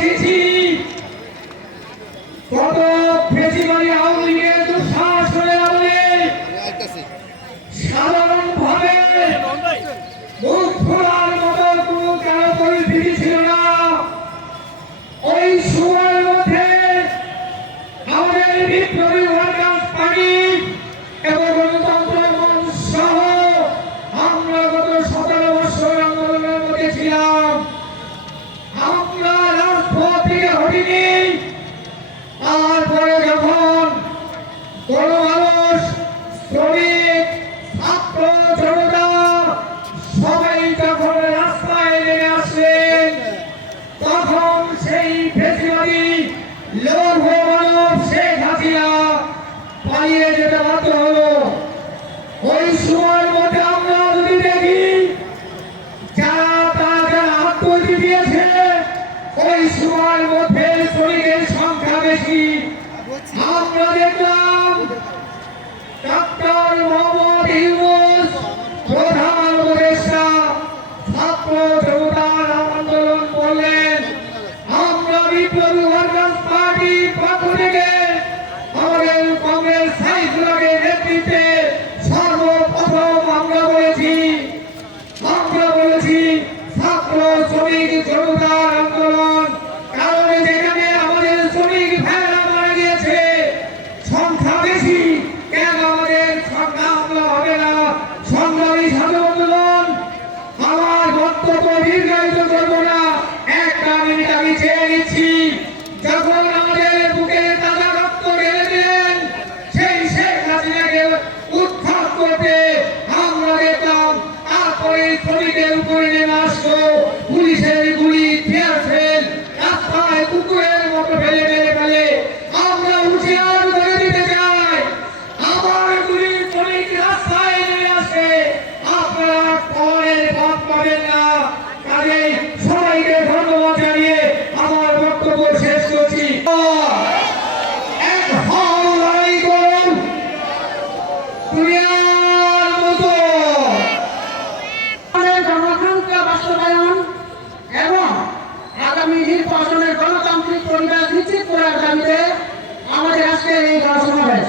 দেখেছি কত ফেসিবাদী আওয়ামী লীগের দুঃসাহস করে আমলে সাধারণভাবে মুখ খোলার মতো কোনো কারো পরিস্থিতি ছিল না। ওই সময়ের মধ্যে আমাদের বিপ্লবী ওয়ার্কার্স পার্টি এবং গণতন্ত্র মঞ্চ সহ আমরা গত 17 বছর আন্দোলনের মধ্যে ছিলাম। আমরা রাজপথ থেকে হটিনি। তারপরে যখন কোন মানুষ, শ্রমিক, ছাত্র, জনতা সবাই যখন রাস্তায় নেমে আসলেন, তখন সেই ফেসিবাদী লৌহ মানব শেখ হাসিনা পালিয়ে যেতে বাধ্য হলো। ওই সময়ের মধ্যে আমরা যদি দেখি যারা আত্মহত্যা দিয়েছে, ওই সময়ের মধ্যে শ্রমিকের সংখ্যা বেশি। আমরা দেখলাম ডক্টর মোহাম্মদ ইউনূস প্রধান উপদেষ্টা ছাত্র জনতার আন্দোলন করলেন। আমরা বিপ্লবী ওয়ার্কার্স পার্টির পক্ষ থেকে আমাদের কংগ্রেস সাইফুলের নেতৃত্বে সর্বপ্রথম আমরা বলেছি ছাত্র শ্রমিক জনতার আন্দোলন। কারণ যেখানে আমাদের শ্রমিক ভাইরা মারা গিয়েছে, সংখ্যা বেশি, কেন আমাদের সংখ্যা আমরা হবে না? সংগ্রামী ছাত্র আন্দোলন, আমার বক্তব্য দীর্ঘায়িত করব না, একটা মিনিট আমি চেয়ে নিচ্ছি। যখন আমাদের বুকে তাজা রক্ত ঢেলে দিলেন সেই শেখ হাসিনাকে উৎখাত করতে, আমরা দেখলাম তারপরে শ্রমিকের উপরে নেমে আসলো পুলিশের গুলি, টিয়ারশেল, রাস্তায় কুকুরের মতো ফেলে ফেলে। আমরা হুঁশিয়ার করে দিতে চাই, আবার গুলি শ্রমিক রাস্তায় নেমে আসে, আপনারা পরের পথ পাবেন না। কাজেই সবাইকে ধন্যবাদ জানিয়ে আমার বক্তব্য শেষ করছি। এক হল লড়াই করুন দুনিয়ার মতো। জনসংখ্যা বাস্তবায়ন এবং আগামী নির্বাচনের গণতান্ত্রিক পরিবেশ নিশ্চিত করার দাবিতে আমাদের আজকের এই গণসমাবেশ।